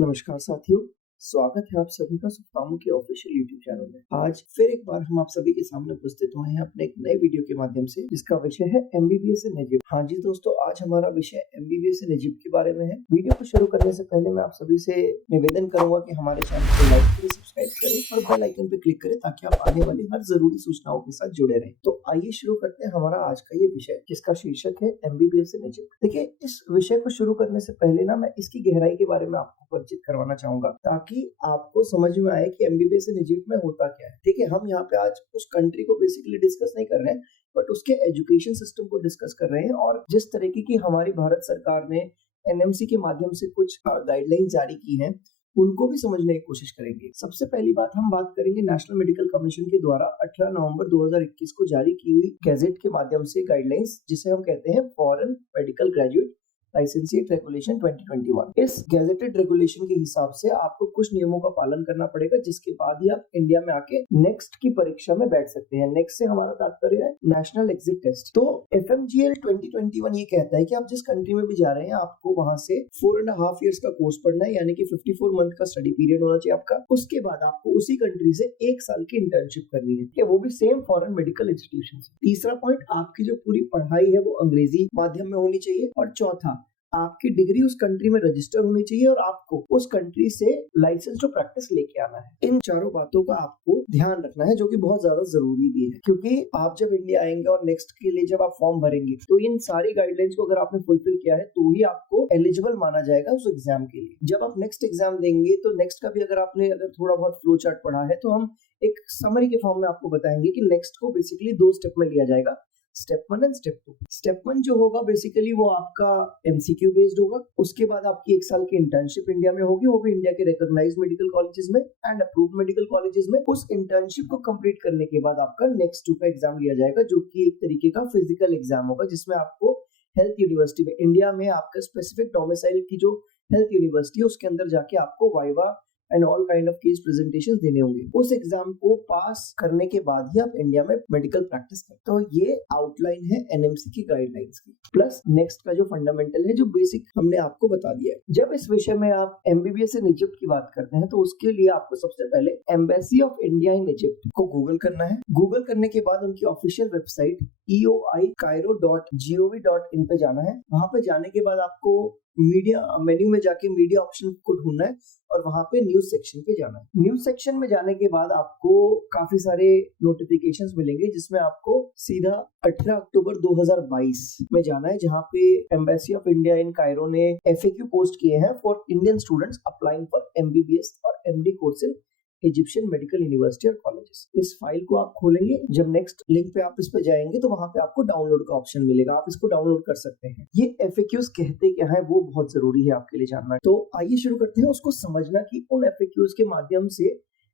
नमस्कार साथियों, स्वागत है आप सभी का सुखतामू के ऑफिशियल यूट्यूब चैनल में। आज फिर एक बार हम आप सभी के सामने उपस्थित हुए हैं अपने एक नए वीडियो के माध्यम से, जिसका विषय है एमबीबीएस इन इजिप्ट। हाँ जी दोस्तों, आज हमारा विषय एमबीबीएस इन इजिप्ट के बारे में है। वीडियो को शुरू करने से पहले मैं आप सभी से निवेदन करूंगा कि हमारे चैनल को लाइक करें, सब्सक्राइब करें और बेल आइकन पे क्लिक करें ताकि आप आने वाली हर जरूरी सूचनाओं के साथ जुड़े रहें। तो आइए शुरू करते हैं हमारा आज का ये विषय, जिसका शीर्षक है एमबीबीएस इन इजिप्ट। देखिए, इस विषय को शुरू करने से पहले ना मैं इसकी गहराई के बारे में आपको परिचित करवाना चाहूंगा, ताकि आपको समझ में आए कि एमबीबीएस इन इजिप्ट में होता क्या है। ठीक है, हम यहाँ पे आज उस कंट्री को बेसिकली डिस्कस नहीं कर रहे हैं, बट उसके एजुकेशन सिस्टम को डिस्कस कर रहे हैं और जिस तरीके की हमारी भारत सरकार ने एनएमसी के माध्यम से कुछ गाइडलाइन जारी की हैं, उनको भी समझने की कोशिश करेंगे। सबसे पहली बात हम बात करेंगे नेशनल मेडिकल कमीशन के द्वारा 18 नवंबर 2021 को जारी की हुई गैजेट के माध्यम से गाइडलाइंस, जिसे हम कहते हैं फॉरेन मेडिकल ग्रेजुएट लाइसेंसिएट रेगुलेशन 2021। इस गैजेटेड रेगुलेशन के हिसाब से आपको कुछ नियमों का पालन करना पड़ेगा, जिसके बाद ही आप इंडिया में आके नेक्स्ट की परीक्षा में बैठ सकते हैं। नेक्स्ट से हमारा तात्पर्य है नेशनल एग्जिट टेस्ट। तो एफएमजीएल 2021 ये कहता है कि आप जिस कंट्री में भी जा रहे हैं, आपको वहां से 4.5 इयर्स का कोर्स पढ़ना है, यानी कि 54 मंथ का स्टडी पीरियड होना चाहिए आपका। उसके बाद आपको उसी कंट्री से 1 साल की इंटर्नशिप करनी है, वो भी सेम फॉरेन मेडिकल इंस्टीट्यूशन से। तीसरा पॉइंट, आपकी जो पूरी पढ़ाई है वो अंग्रेजी माध्यम में होनी चाहिए। और चौथा, आपकी डिग्री उस कंट्री में रजिस्टर होनी चाहिए और आपको उस कंट्री से लाइसेंस टू प्रैक्टिस लेके आना है। इन चारों बातों का आपको ध्यान रखना है, जो कि बहुत ज्यादा जरूरी भी है, क्योंकि आप जब इंडिया आएंगे और नेक्स्ट के लिए जब आप फॉर्म भरेंगे, तो इन सारी गाइडलाइंस को अगर आपने फुलफिल किया है तो ही आपको एलिजिबल माना जाएगा उस एग्जाम के लिए। जब आप नेक्स्ट एग्जाम देंगे तो नेक्स्ट का भी अगर थोड़ा बहुत फ्लो चार्ट पढ़ा है, तो हम एक समरी के फॉर्म में आपको बताएंगे कि नेक्स्ट को बेसिकली 2 स्टेप में लिया जाएगा, स्टेप 1 एंड स्टेप 2। स्टेप 1 जो होगा बेसिकली वो आपका एमसीक्यू बेस्ड होगा। उसके बाद आपकी 1 साल की इंटर्नशिप इंडिया में होगी, वो भी इंडिया के रिकॉग्नाइज्ड मेडिकल कॉलेजेस में एंड अप्रूव्ड मेडिकल कॉलेजेस में। उस इंटर्नशिप को कंप्लीट करने के बाद आपका नेक्स्ट 2 का एग्जाम लिया जाएगा, जो कि एक तरीके का फिजिकल एग्जाम होगा, जिसमें आपको हेल्थ यूनिवर्सिटी में, इंडिया में आपका स्पेसिफिक डोमिसाइल की जो हेल्थ यूनिवर्सिटी है उसके अंदर जाके आपको viva and all kind of case presentations देने होंगे। उस एग्जाम को पास करने के बाद ही आप इंडिया में मेडिकल प्रैक्टिस करें। तो ये आउटलाइन है एनएमसी की गाइडलाइंस की, प्लस नेक्स्ट का जो फंडामेंटल है, जो बेसिक हमने आपको बता दिया है। जब इस विषय में आप एमबीबीएस इन इजिप्ट की बात करते हैं, तो उसके लिए आपको सबसे पहले embassy of India in Egypt को गूगल करना है। गूगल करने के बाद उनकी ऑफिशियल वेबसाइट eoicairo.gov.in पे जाना है। वहां पे जाने के बाद आपको मीडिया मेन्यू में जाके मीडिया ऑप्शन को ढूंढना है और वहां पे न्यूज सेक्शन पे जाना है। न्यूज सेक्शन में जाने के बाद आपको काफी सारे नोटिफिकेशंस मिलेंगे, जिसमें आपको सीधा 18 अक्टूबर 2022 में जाना है, जहां पे embassy of India in Cairo ने एफएक्यू पोस्ट किए हैं for Indian students applying for MBBS और MD course in Egyptian medical university और कॉलेजेस। इस फाइल को आप खोलेंगे, जब नेक्स्ट लिंक पे आप इस पे जाएंगे तो वहां पे आपको डाउनलोड का ऑप्शन मिलेगा, आप इसको डाउनलोड कर सकते हैं। ये एफएक्यूज कहते क्या है वो बहुत जरूरी है आपके लिए जानना। तो आइए शुरू करते हैं उसको समझना कि उन एफएक्यूज के माध्यम से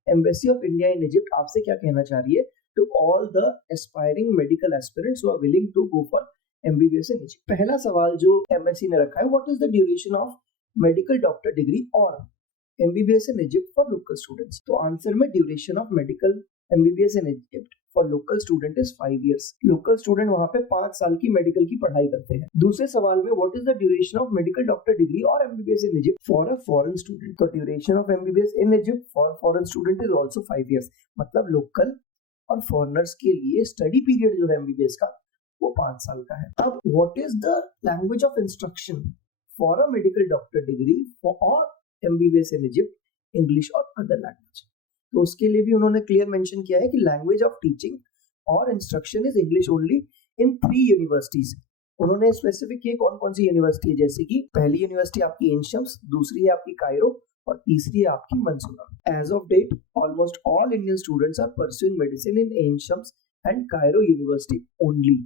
embassy of India in Egypt आपसे क्या कहना चाह रही है to all the aspiring medical aspirants who are willing to go for MBBS in Egypt. पहला सवाल जो एमएससी ने रखा है, what is the duration of medical doctor degree और MBBS in Egypt for local students? तो आंसर में duration of medical MBBS in Egypt for local student is 5 years। Local student वहां पे 5 साल की मेडिकल की पढ़ाई करते हैं। दूसरे सवाल में what is the duration of medical doctor degree और MBBS in Egypt for a foreign student? तो duration of MBBS in Egypt for foreign student is also 5 years। मतलब लोकल और फॉरेनर्स के लिए स्टडी पीरियड जो है MBBS का वो 5 साल का है। अब what is the language of instruction for a medical doctor degree और MBBS in Egypt, इंग्लिश और अदर लैंग्वेज? तो उसके लिए भी उन्होंने क्लियर मेंशन किया है कि लैंग्वेज ऑफ टीचिंग और instruction is English only in 3 universities. उन्होंने स्पेसिफिक किए कौन कौन सी यूनिवर्सिटी है, जैसे कि पहली यूनिवर्सिटी आपकी एनशम्स, दूसरी है आपकी कायरो और तीसरी है आपकी Mansoura. As of date almost all Indian students are pursuing medicine in Ain Shams and Cairo university only.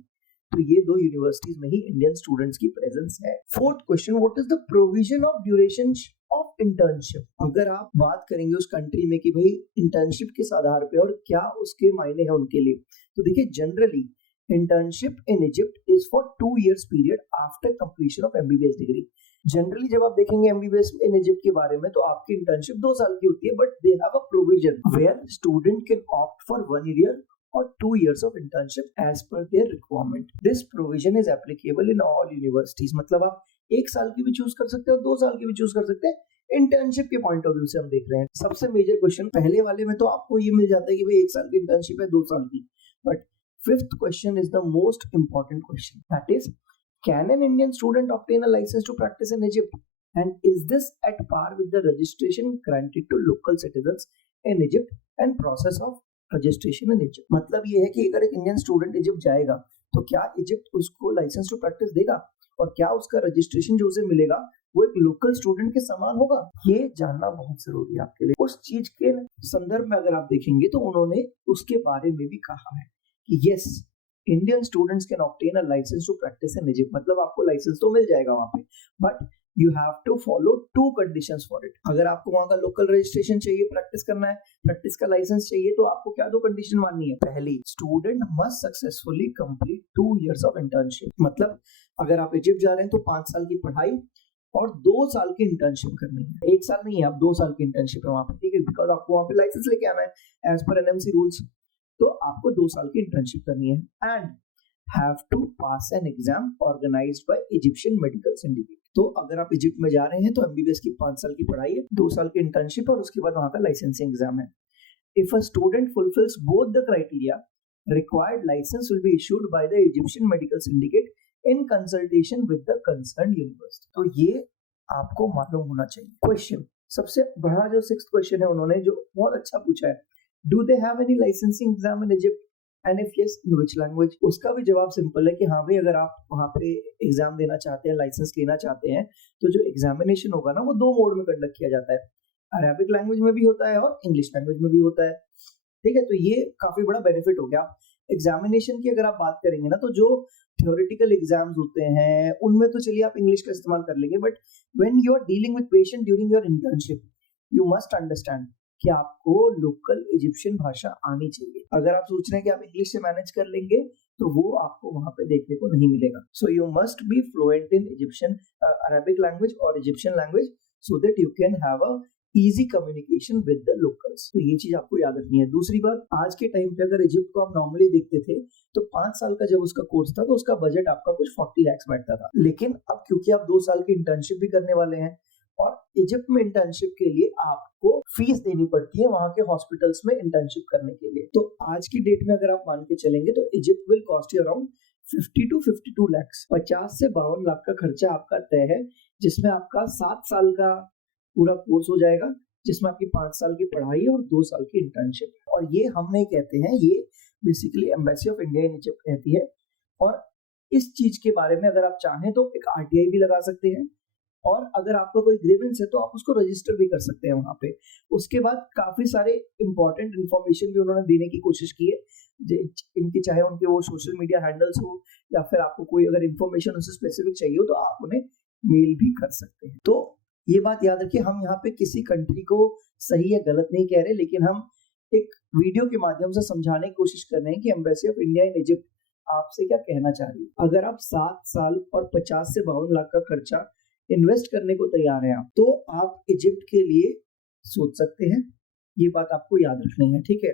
तो ये 2 यूनिवर्सिटीज में ही इंडियन स्टूडेंट्स की प्रेजेंस है। Fourth question, what is the provision of duration of internship? अगर आप बात करेंगे उस कंट्री में कि भाई इंटर्नशिप किस आधार पे और क्या उसके मायने हैं उनके लिए, तो देखिए generally internship in Egypt is for 2 years period after completion of MBBS degree. Generally जब आप देखेंगे एमबीबीएस इन इजिप्ट के बारे में, तो आपकी इंटर्नशिप 2 साल की होती है, but they have a provision where student can opt for 1 year or 2 years of internship as per their requirement. This provision is applicable in all universities. मतलब आप 1 साल की भी चूज कर सकते हो, 2 साल की भी चूज कर सकते हैं। इंटर्नशिप के पॉइंट ऑफ व्यू से हम देख रहे हैं। सबसे मेजर क्वेश्चन पहले वाले में तो आपको ये मिल जाता है कि भाई 1 साल की इंटर्नशिप है, 2 साल की, but fifth question is the most important question, that is can an Indian student obtain a licence to practise in Egypt and is this at par with the registration granted to local citizens in Egypt and process of registration in Egypt? मतलब ये है कि अगर एक Indian student Egypt जाएगा तो क्या Egypt उसको लाइसेंस टू प्रैक्टिस देगा और क्या उसका रजिस्ट्रेशन जो उसे मिलेगा वो एक लोकल स्टूडेंट के समान होगा? ये जानना बहुत जरूरी है आपके लिए। उस चीज के संदर्भ में अगर आप देखेंगे तो उन्होंने उसके बारे में भी कहा है कि yes, Indian students can obtain a licence to practise in Egypt. मतलब आपको लाइसेंस तो मिल जाएगा वहां पे, but you have to follow 2 conditions for it. अगर आपको वहां का लोकल रजिस्ट्रेशन चाहिए, प्रैक्टिस करना है, प्रैक्टिस का लाइसेंस चाहिए, तो आपको क्या 2 कंडीशन माननी है? पहली, student must successfully complete 2 years of internship। मतलब अगर आप इजिप्ट जा रहे हैं तो 5 साल की पढ़ाई और 2 साल की इंटर्नशिप करनी है। 1 साल नहीं है, आप 2 साल की इंटर्नशिप है वहां पे, ठीक है, बिकॉज आपको वहां पे लाइसेंस लेके आना है एज पर एनएमसी रूल्स। तो आपको 2 साल की इंटर्नशिप करनी है and have to pass an exam organized by Egyptian Medical Syndicate। तो अगर आप इजिप्ट में जा रहे हैं तो एमबीबीएस की 5 साल की पढ़ाई है, 2 साल की इंटर्नशिप और उसके बाद वहां का लाइसेंसिंग एग्जाम है। If a student fulfills both the criteria, required license will be issued by the Egyptian Medical Syndicate in consultation with the concerned university। तो ये आपको मालूम होना चाहिए। क्वेश्चन सबसे बड़ा जो 6th क्वेश्चन है उन्होंने जो बहुत अच्छा पूछा है, do they have any licensing exam in Egypt and if yes in which language? उसका भी जवाब सिंपल है कि हाँ भाई, अगर आप वहाँ पे एग्जाम देना चाहते हैं, लाइसेंस लेना चाहते हैं, तो जो एग्जामिनेशन होगा ना वो 2 मोड में कंडक्ट किया जाता है। अरेबिक लैंग्वेज में भी होता है और इंग्लिश लैंग्वेज में भी होता है, ठीक है। तो ये काफी बड़ा बेनिफिट हो गया। एग्जामिनेशन की अगर आप बात करेंगे ना, तो जो थ्योरेटिकल एग्जाम्स होते हैं उनमें तो चलिए आप इंग्लिश का इस्तेमाल कर लेंगे, but when you are dealing with patient during your internship, you must understand कि आपको लोकल इजिप्शियन भाषा आनी चाहिए। अगर आप सोच रहे हैं कि आप इंग्लिश से मैनेज कर लेंगे तो वो आपको वहां पे देखने को नहीं मिलेगा। So you must be fluent in Egyptian Arabic language और Egyptian language so that you can have a easy communication with the locals. तो ये चीज आपको याद रखनी है। दूसरी बात, आज के टाइम पे अगर इजिप्ट को आप नॉर्मली देखते थे तो 5 साल का जब उसका कोर्स था तो उसका बजट आपका कुछ 40 लाख बैठता था, लेकिन अब क्योंकि आप 2 साल की इंटर्नशिप भी करने वाले हैं और इजिप्ट में इंटर्नशिप के लिए आपको फीस देनी पड़ती है वहां के हॉस्पिटल्स में इंटर्नशिप करने के लिए, तो आज की डेट में अगर आप मान के चलेंगे तो Egypt will cost you around 50 to 52 lakh, 50 से 52 लाख का खर्चा आपका तय है, जिसमें आपका 7 साल का पूरा कोर्स हो जाएगा, जिसमें आपकी 5 साल की पढ़ाई और 2 साल की इंटर्नशिप। और ये हम नहीं कहते हैं, ये basically embassy of India in Egypt कहती है। और इस चीज के बारे में अगर आप चाहें तो एक आरटीआई भी लगा सकते हैं, और अगर आपका कोई ग्रीवेंस है तो आप उसको रजिस्टर भी कर सकते हैं वहां पे। उसके बाद काफी सारे इंपॉर्टेंट इंफॉर्मेशन भी उन्होंने देने की कोशिश की है, इनकी चाहे उनके वो सोशल मीडिया हैंडल्स हो या फिर आपको कोई अगर इंफॉर्मेशन उससे स्पेसिफिक चाहिए हो तो आप उन्हें मेल भी कर सकते हैं। तो ये बात याद रखिए, हम यहाँ पे किसी कंट्री को सही या गलत नहीं कह रहे, लेकिन हम एक वीडियो के माध्यम से समझाने की कोशिश कर रहे हैं कि embassy of India in Egypt आपसे क्या कहना चाह रही है। अगर आप 7 साल और 50 से 52 लाख का खर्चा इन्वेस्ट करने को तैयार हैं आप, तो आप इजिप्ट के लिए सोच सकते हैं। ये बात आपको याद रखनी है, ठीक है।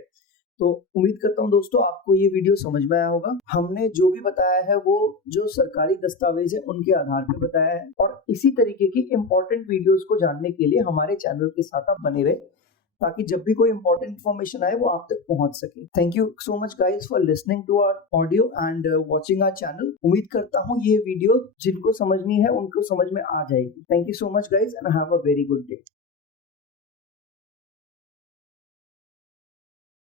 तो उम्मीद करता हूं दोस्तों आपको ये वीडियो समझ में आया होगा। हमने जो भी बताया है वो जो सरकारी दस्तावेज है उनके आधार पर बताया है, और इसी तरीके की इंपॉर्टेंट वीडियोस को जानने के लिए हमारे चैनल के साथ आप बने रहे, ताकि जब भी कोई इंपॉर्टेंट इन्फॉर्मेशन आए वो आप तक पहुंच सके। Thank you so much guys for listening to our audio and watching our channel. उम्मीद करता हूँ ये वीडियो जिनको समझनी है उनको समझ में आ जाएगी। Thank you so much guys and have a very good day.